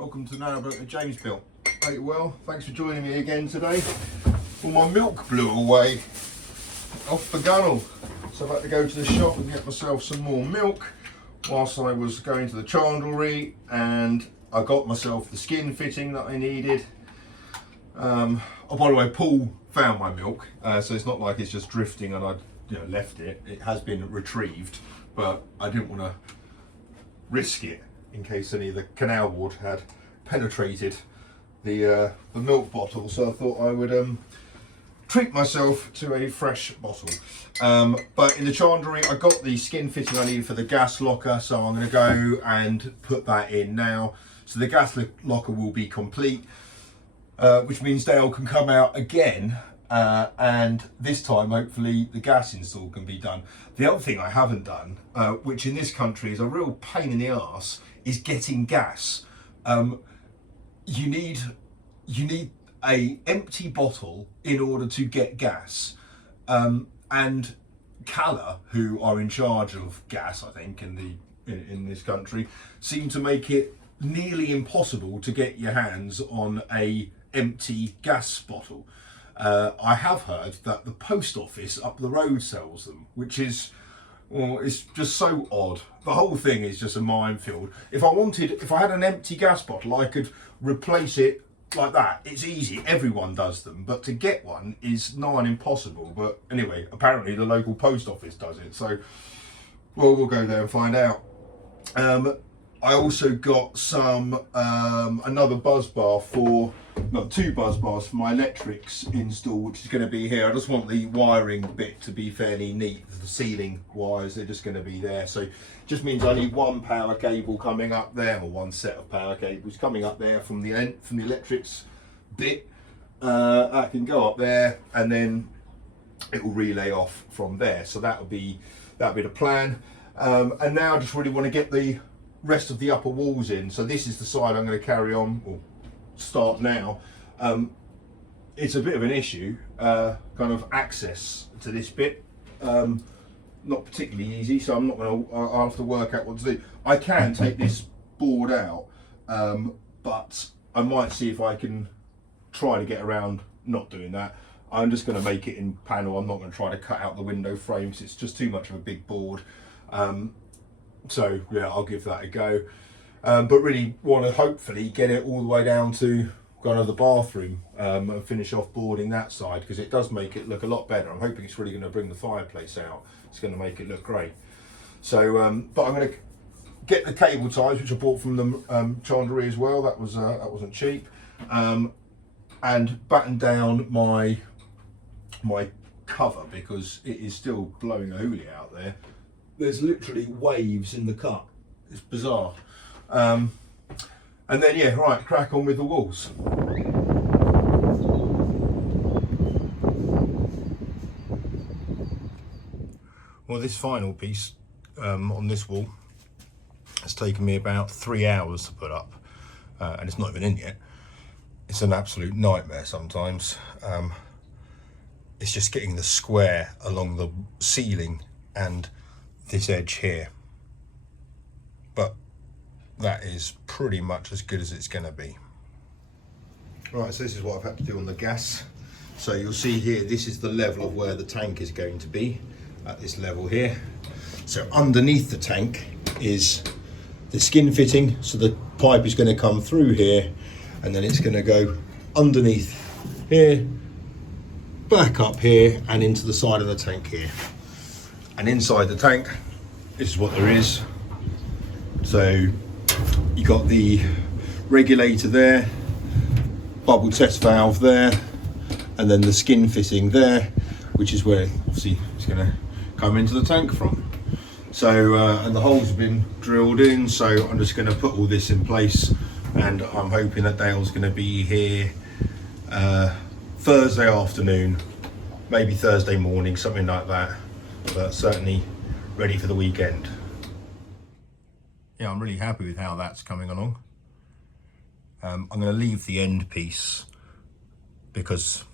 Welcome to Narrowboat with James Bill. Hope you're well. Thanks for joining me again today. Well, my milk blew away off the gunnel, so I've had to go to the shop and get myself some more milk whilst I was going to the chandlery, and I got myself the skin fitting that I needed. Oh, by the way, Paul found my milk, so it's not like it's just drifting and I left it. It has been retrieved, but I didn't want to risk it in case any of the canal ward had penetrated the milk bottle, so I thought I would treat myself to a fresh bottle. But in the chandlery I got the skin fitting I needed for the gas locker, so I'm going to go and put that in now. So the gas locker will be complete, which means Dale can come out again, and this time hopefully the gas install can be done. The other thing I haven't done, which in this country is a real pain in the arse, is getting gas. You need a empty bottle in order to get gas, and Cala, who are in charge of gas, I think in this country, seem to make it nearly impossible to get your hands on a empty gas bottle. I have heard that the post office up the road sells them, which is, well, it's just so odd. The whole thing is just a minefield. If I had an empty gas bottle, I could replace it like that. It's easy, everyone does them, but to get one is nigh on impossible. But anyway, apparently the local post office does it, so well, we'll go there and find out. I also got some another buzz bar two buzz bars for my electrics install, which is going to be here. I just want the wiring bit to be fairly neat. The ceiling wires, they're just going to be there, so it just means I need one power cable coming up there, or one set of power cables coming up there from the electrics bit. I can go up there and then it will relay off from there, so that'll be the plan. And now I just really want to get the rest of the upper walls in. So this is the side I'm going to carry on, or start now. It's a bit of an issue, kind of access to this bit, not particularly easy, so I'm not going to, I'll have to work out what to do. I can take this board out, but I might see if I can try to get around not doing that. I'm just going to make it in panel. I'm not going to try to cut out the window frames, it's just too much of a big board. So yeah, I'll give that a go, but really want to hopefully get it all the way down to kind of the bathroom, and finish off boarding that side, because it does make it look a lot better. I'm hoping it's really going to bring the fireplace out. It's going to make it look great. So but I'm going to get the cable ties, which I bought from the chandlery as well. That wasn't cheap, and batten down my cover, because it is still blowing a hoolie out there. There's literally waves in the cut. It's bizarre. And then yeah, right, crack on with the walls. Well, this final piece on this wall has taken me about 3 hours to put up, and it's not even in yet. It's an absolute nightmare sometimes. It's just getting the square along the ceiling and this edge here, but that is pretty much as good as it's going to be. Right, so this is what I've had to do on the gas. So you'll see here, this is the level of where the tank is going to be, at this level here. So underneath the tank is the skin fitting, so the pipe is going to come through here, and then it's going to go underneath here, back up here, and into the side of the tank here. And inside the tank, this is what there is. So you got the regulator there, bubble test valve there, and then the skin fitting there, which is where obviously it's going to come into the tank from. So and the holes have been drilled in, so I'm just going to put all this in place, and I'm hoping that Dale's going to be here Thursday afternoon, maybe Thursday morning, something like that, but certainly ready for the weekend. Yeah, I'm really happy with how that's coming along. I'm going to leave the end piece because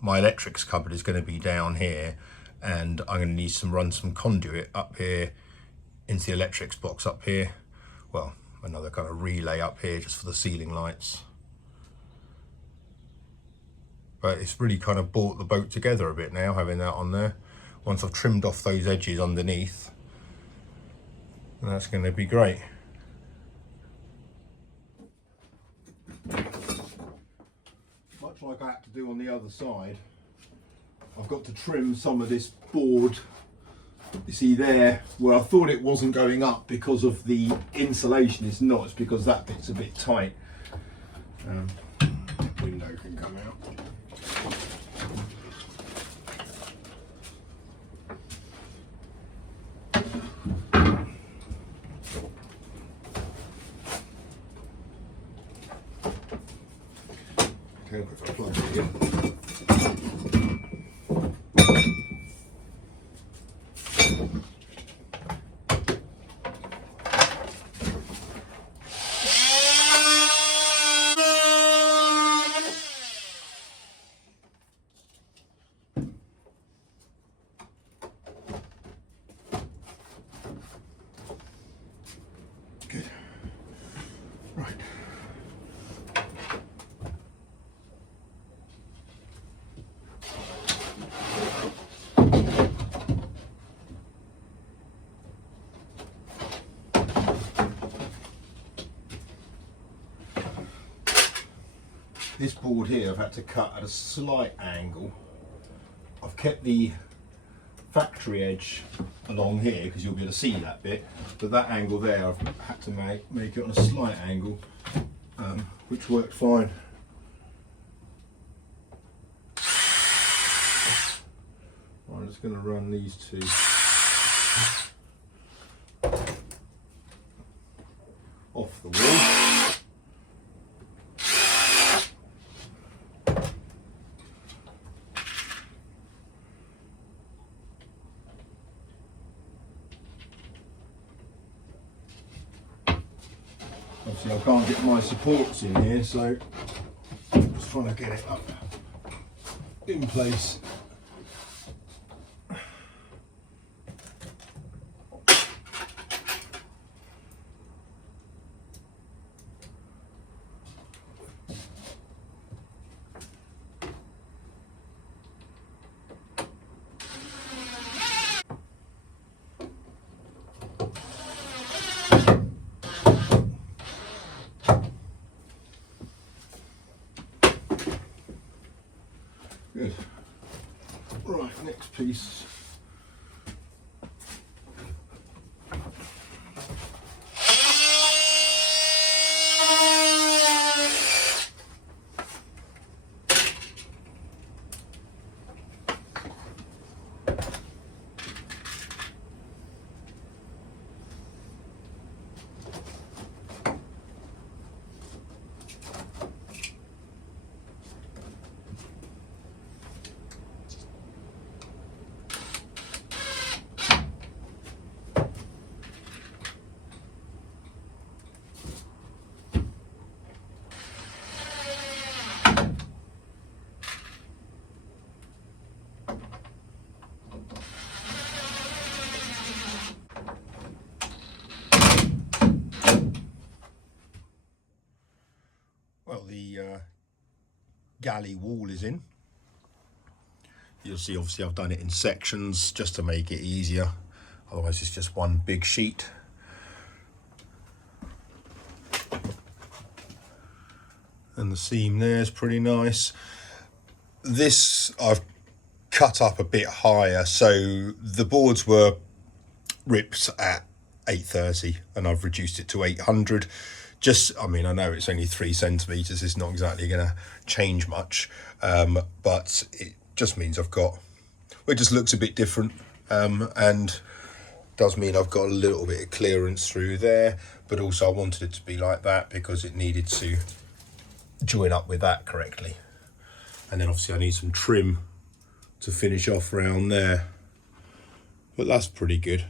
my electrics cupboard is going to be down here, and I'm going to need run some conduit up here into the electrics box up here. Well, another kind of relay up here just for the ceiling lights. But it's really kind of brought the boat together a bit now, having that on there. Once I've trimmed off those edges underneath, that's going to be great. Much like I had to do on the other side, I've got to trim some of this board. You see there, where I thought it wasn't going up because of the insulation, it's not, it's because that bit's a bit tight. Window can come out. Okay, if I plug it in. Good. Right. This board here I've had to cut at a slight angle. I've kept the factory edge along here because you'll be able to see that bit, but that angle there I've had to make it on a slight angle, which worked fine. I'm just going to run these two off the wall. Obviously I can't get my supports in here, so I'm just trying to get it up in place. Good. Right, next piece. Well, the galley wall is in. You'll see obviously I've done it in sections just to make it easier, otherwise it's just one big sheet. And the seam there is pretty nice. This I've cut up a bit higher, so the boards were ripped at 830 and I've reduced it to 800. Just, I mean, I know it's only 3 centimeters, it's not exactly going to change much, but it just means I've got, well, it just looks a bit different, and does mean I've got a little bit of clearance through there, but also I wanted it to be like that because it needed to join up with that correctly. And then obviously I need some trim to finish off around there, but that's pretty good.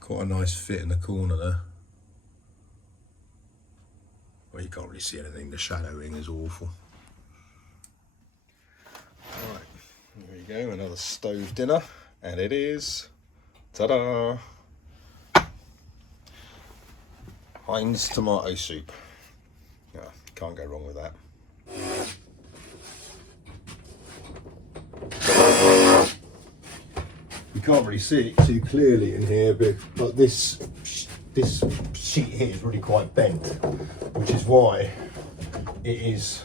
Quite a nice fit in the corner there. Well, you can't really see anything, the shadowing is awful. Right, there you go, another stove dinner, and it is, ta-da! Heinz tomato soup. Yeah, can't go wrong with that. You can't really see it too clearly in here, but this sheet here is really quite bent, which is why it is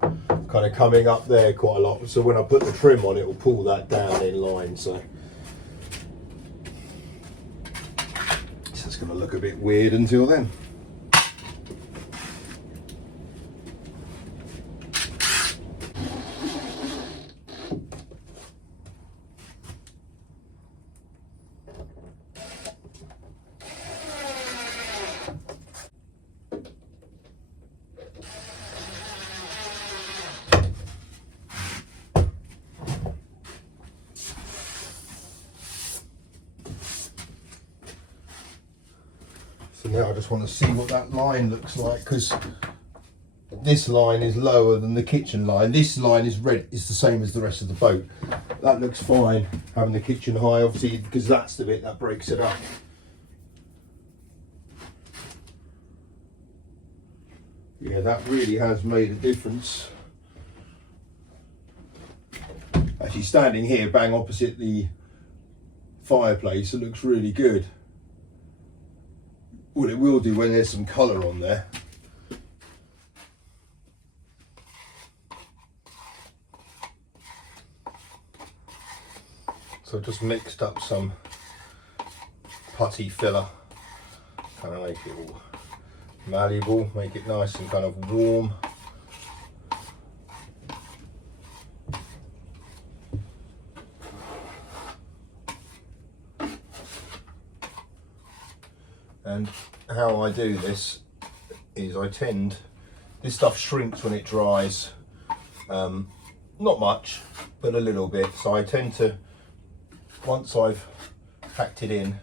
kind of coming up there quite a lot. So when I put the trim on, it will pull that down in line. So it's just going to look a bit weird until then. So now I just want to see what that line looks like, because this line is lower than the kitchen line. This line is red, is the same as the rest of the boat. That looks fine, having the kitchen high, obviously, because that's the bit that breaks it up. Yeah, that really has made a difference. Actually, standing here bang opposite the fireplace, it looks really good. Well, it will do when there's some colour on there. So I've just mixed up some putty filler, kind of make it all malleable, make it nice and kind of warm. And how I do this is this stuff shrinks when it dries, not much, but a little bit. So I tend to, once I've packed it in,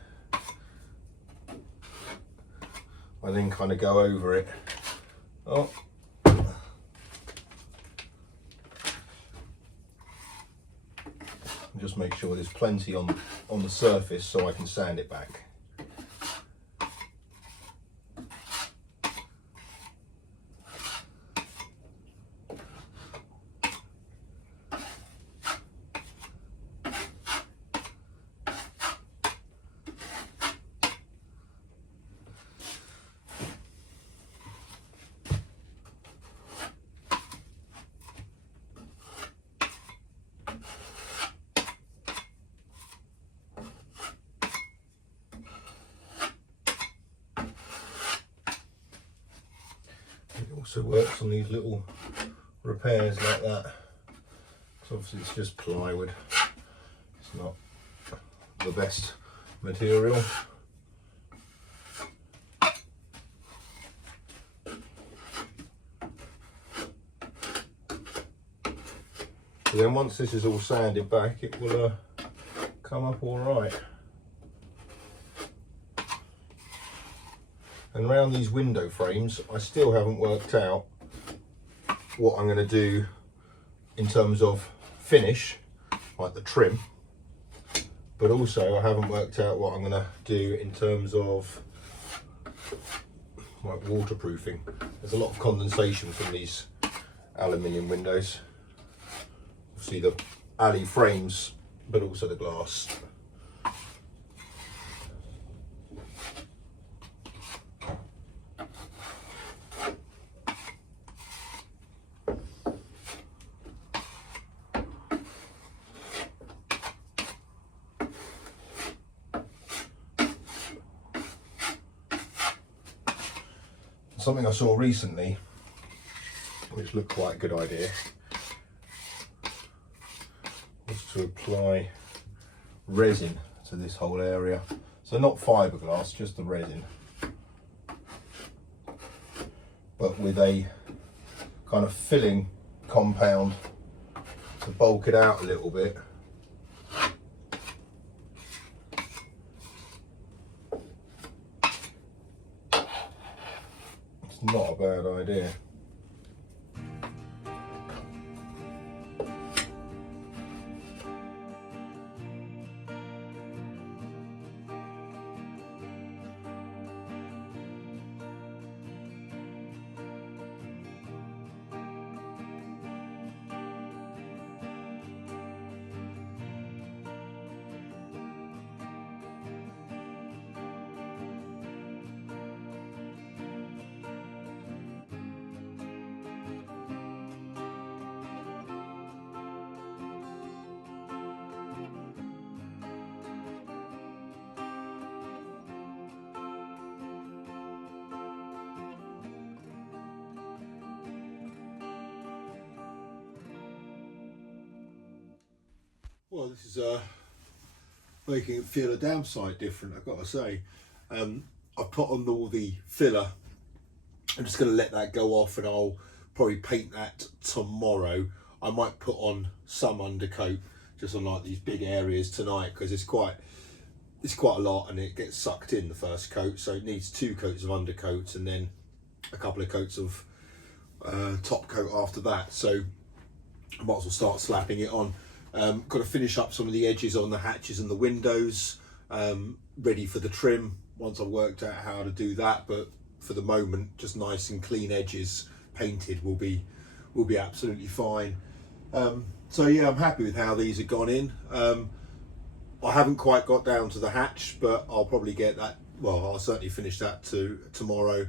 I then kind of go over it. Oh. Just make sure there's plenty on the surface so I can sand it back. Also works on these little repairs like that. So obviously it's just plywood. It's not the best material. So then once this is all sanded back, it will come up all right. And around these window frames, I still haven't worked out what I'm going to do in terms of finish, like the trim, but also I haven't worked out what I'm going to do in terms of like waterproofing. There's a lot of condensation from these aluminium windows. Obviously the alley frames, but also the glass. Something I saw recently, which looked quite a good idea, was to apply resin to this whole area. So not fiberglass, just the resin, but with a kind of filling compound to bulk it out a little bit. Not a bad idea. Well, this is making it feel a damn sight different, I've got to say. I've put on all the filler. I'm just going to let that go off, and I'll probably paint that tomorrow. I might put on some undercoat just on like these big areas tonight, because it's quite a lot and it gets sucked in the first coat, so it needs 2 coats of undercoat and then a couple of coats of top coat after that. So I might as well start slapping it on. Got to finish up some of the edges on the hatches and the windows, ready for the trim once I've worked out how to do that. But for the moment, just nice and clean edges painted will be absolutely fine. So yeah, I'm happy with how these have gone in. I haven't quite got down to the hatch, but I'll probably get that. Well, I'll certainly finish that tomorrow.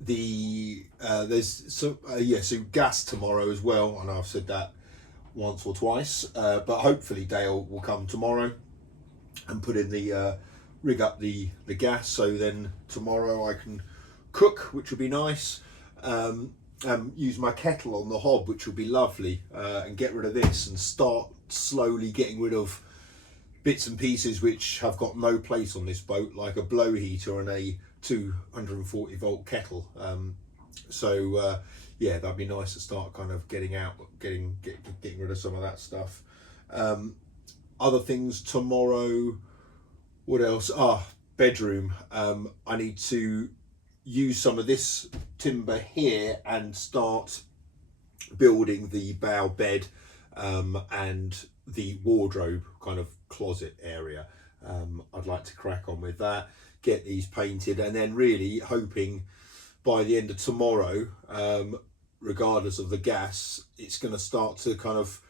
There's some so gas tomorrow as well. I know I've said that once or twice, but hopefully Dale will come tomorrow and put in the rig up the gas, so then tomorrow I can cook, which will be nice. Use my kettle on the hob, which will be lovely, and get rid of this and start slowly getting rid of bits and pieces which have got no place on this boat, like a blow heater and a 240 volt kettle. Yeah, that'd be nice to start kind of getting rid of some of that stuff. Other things tomorrow, what else? Bedroom. I need to use some of this timber here and start building the bow bed and the wardrobe kind of closet area. I'd like to crack on with that, get these painted, and then really hoping by the end of tomorrow, regardless of the gas, it's going to start to kind of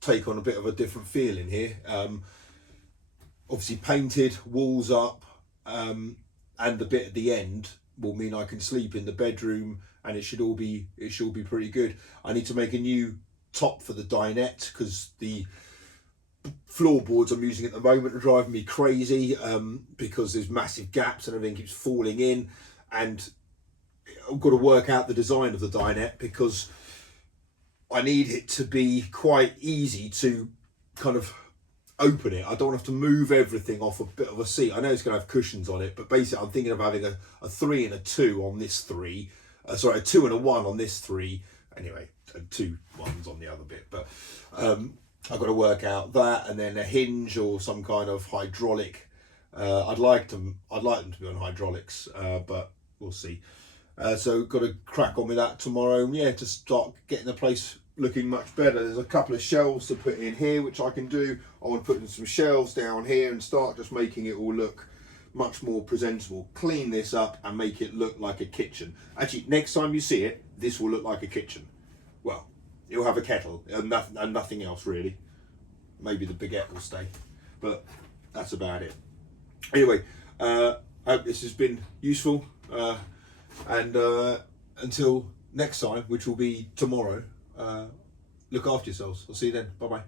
take on a bit of a different feeling here. Obviously painted, walls up, and the bit at the end will mean I can sleep in the bedroom, and it should all be pretty good. I need to make a new top for the dinette, because the floorboards I'm using at the moment are driving me crazy, because there's massive gaps and everything keeps falling in, and I've got to work out the design of the dinette, because I need it to be quite easy to kind of open it. I don't have to move everything off a bit of a seat. I know it's going to have cushions on it, but basically I'm thinking of having a 3 and a 2 on this 3, sorry, a 2 and a 1 on this 3, anyway, and 2 1s on the other bit. But I've got to work out that, and then a hinge or some kind of hydraulic. I'd like them to be on hydraulics, but we'll see. So got to crack on with that tomorrow. Yeah, to start getting the place looking much better. There's a couple of shelves to put in here, which I can do. I want to put in some shelves down here and start just making it all look much more presentable. Clean this up and make it look like a kitchen. Actually, next time you see it, this will look like a kitchen. Well, it'll have a kettle and nothing else really. Maybe the baguette will stay, but that's about it. Anyway, I hope this has been useful, and until next time, which will be tomorrow, look after yourselves. I'll see you then. Bye bye.